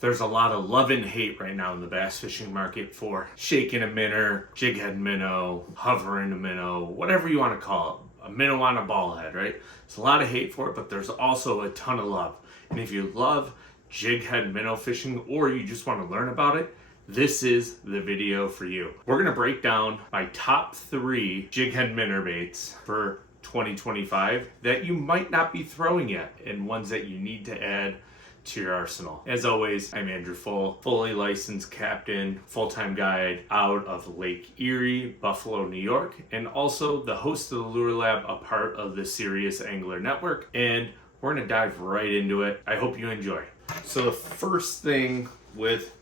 There's a lot of love and hate right now in the bass fishing market for shaking a minnow, jig head minnow, hovering a minnow, whatever you want to call it. A minnow on a ball head, right? There's a lot of hate for it, but there's also a ton of love. And if you love jig head minnow fishing or you just want to learn about it, this is the video for you. We're going to break down my top 3 jig head minnow baits for 2025 that you might not be throwing yet and ones that you need to add to your arsenal. As always, I'm Andrew Full, fully licensed captain, full-time guide out of Lake Erie, Buffalo, New York, and also the host of the Lure Lab, a part of the Serious Angler Network. And we're gonna dive right into it. I hope you enjoy. So the first thing with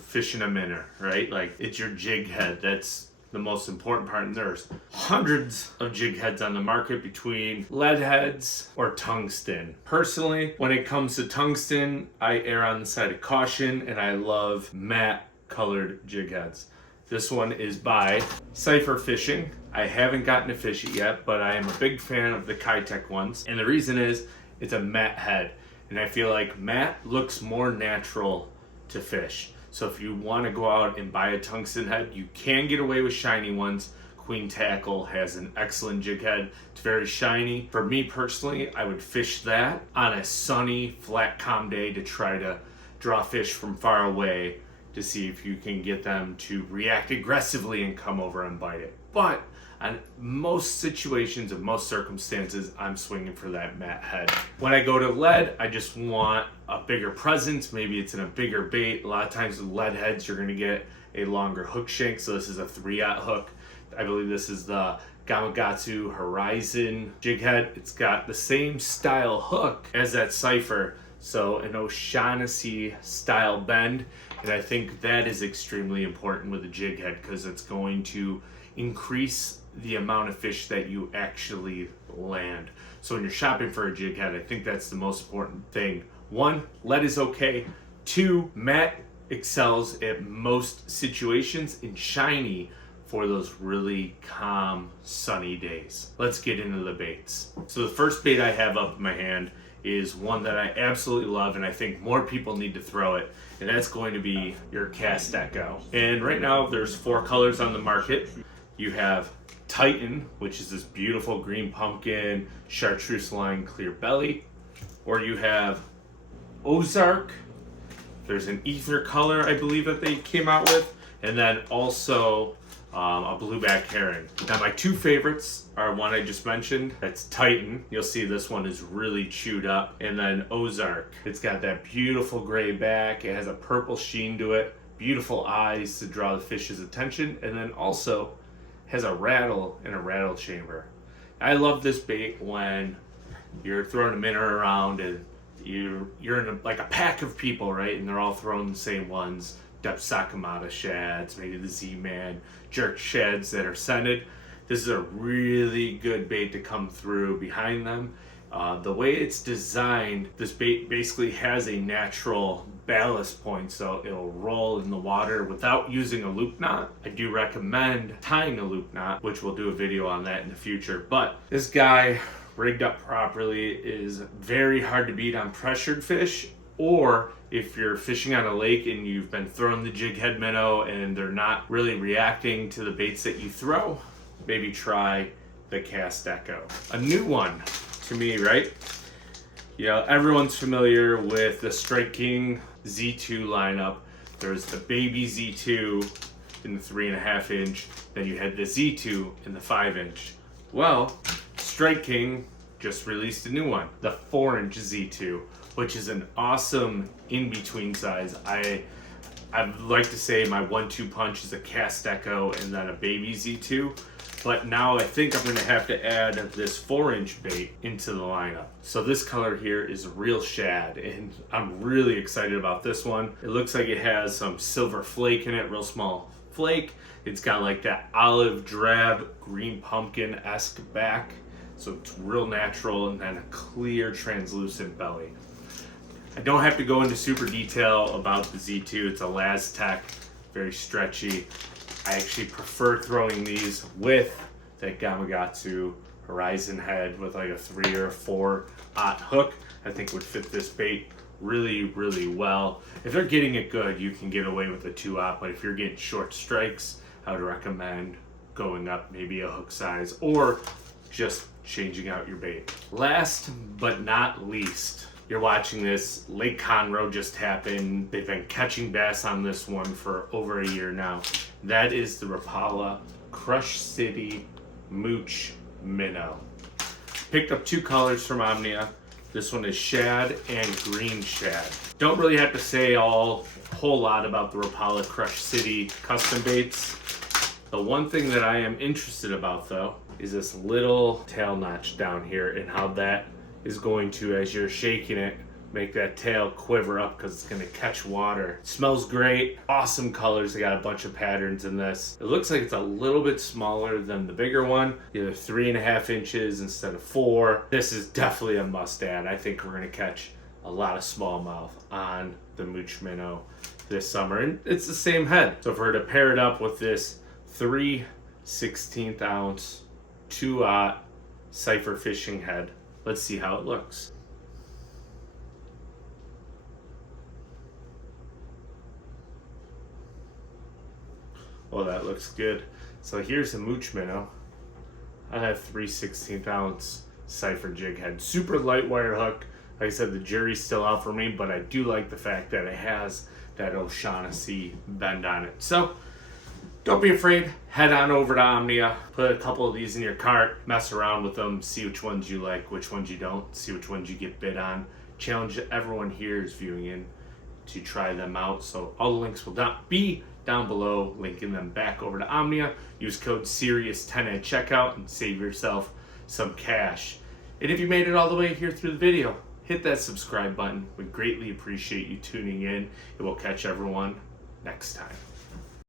fishing a minnow, right? Like, it's your jig head. That's the most important part, and there's hundreds of jig heads on the market between lead heads or tungsten. Personally, when it comes to tungsten, I err on the side of caution, and I love matte colored jig heads. This one is by Cypher Fishing. I haven't gotten to fish it yet, but I am a big fan of the Kitech ones, and the reason is it's a matte head, and I feel like matte looks more natural to fish. So if you want to go out and buy a tungsten head, you can get away with shiny ones. Queen Tackle has an excellent jig head. It's very shiny. For me personally, I would fish that on a sunny, flat, calm day to try to draw fish from far away to see if you can get them to react aggressively and come over and bite it. But on most situations and most circumstances, I'm swinging for that matte head. When I go to lead, I just want a bigger presence. Maybe it's in a bigger bait. A lot of times with lead heads, you're gonna get a longer hook shank. So this is a 3/0 hook. I believe this is the Gamakatsu Horizon jig head. It's got the same style hook as that Cypher. So an O'Shaughnessy style bend. And I think that is extremely important with a jig head because it's going to increase the amount of fish that you actually land. So when you're shopping for a jig head, I think that's the most important thing. 1, lead is okay. 2, matte excels at most situations, and shiny for those really calm, sunny days. Let's get into the baits. So the first bait I have up in my hand is one that I absolutely love, and I think more people need to throw it, and that's going to be your Cast Echo. And right now there's 4 colors on the market. You have Titan, which is this beautiful green pumpkin, chartreuse line, clear belly. Or you have Ozark. There's an ether color, I believe, that they came out with. And then also a blueback herring. Now my 2 favorites are one I just mentioned. That's Titan. You'll see this one is really chewed up. And then Ozark. It's got that beautiful gray back. It has a purple sheen to it. Beautiful eyes to draw the fish's attention. And then also has a rattle in a rattle chamber. I love this bait when you're throwing a minnow around and you're in like a pack of people, right? And they're all throwing the same ones. Depth Sakamata shads, maybe the Z-Man, jerk shads that are scented. This is a really good bait to come through behind them. The way it's designed, this bait basically has a natural ballast point, so it'll roll in the water without using a loop knot. I do recommend tying a loop knot, which we'll do a video on that in the future. But this guy, rigged up properly, is very hard to beat on pressured fish, or if you're fishing on a lake and you've been throwing the jig head minnow and they're not really reacting to the baits that you throw, maybe try the Cast Echo. A new one to me, right? You know, everyone's familiar with the Strike King Z2 lineup. There's the baby Z2 in the 3.5 inch, then you had the Z2 in the 5 inch. Well, Strike King just released a new one, the 4-inch Z2, which is an awesome in-between size. I'd like to say my 1-2 punch is a Cast Echo and then a baby Z2. But now I think I'm gonna have to add this 4-inch bait into the lineup. So this color here is Real Shad, and I'm really excited about this one. It looks like it has some silver flake in it, real small flake. It's got like that olive drab green pumpkin-esque back. So it's real natural, and then a clear translucent belly. I don't have to go into super detail about the Z2. It's a Laz-Tech, very stretchy. I actually prefer throwing these with that Gamakatsu Horizon head with like a 3 or 4 hook. I think would fit this bait really, really well. If they're getting it good, you can get away with a 2-aught, but if you're getting short strikes, I would recommend going up maybe a hook size or just changing out your bait. Last but not least, you're watching this, Lake Conroe just happened. They've been catching bass on this one for over a year now. That is the Rapala Crush City Mooch Minnow. Picked up 2 colors from Omnia. This one is shad and green shad. Don't really have to say a whole lot about the Rapala Crush City custom baits. The one thing that I am interested about though is this little tail notch down here and how that is going to, as you're shaking it, make that tail quiver up because it's going to catch water. It smells great. Awesome colors. They got a bunch of patterns in this. It looks like it's a little bit smaller than the bigger one, either 3.5 inches instead of 4. This is definitely a must add. I think we're going to catch a lot of smallmouth on the Mooch Minnow this summer. And it's the same head. So if we're to pair it up with this 3/16 ounce 2-aught Cypher fishing head, let's see how it looks. Oh, that looks good. So here's the Mooch Minnow. I have 3/16 ounce Cypher jig head. Super light wire hook. Like I said, the jury's still out for me, but I do like the fact that it has that O'Shaughnessy bend on it. So don't be afraid. Head on over to Omnia. Put a couple of these in your cart. Mess around with them. See which ones you like, which ones you don't. See which ones you get bid on. Challenge everyone here is viewing in to try them out. So all the links will be down below, linking them back over to Omnia. Use code SERIOUS10 at checkout and save yourself some cash. And if you made it all the way here through the video, hit that subscribe button. We greatly appreciate you tuning in, and we'll catch everyone next time.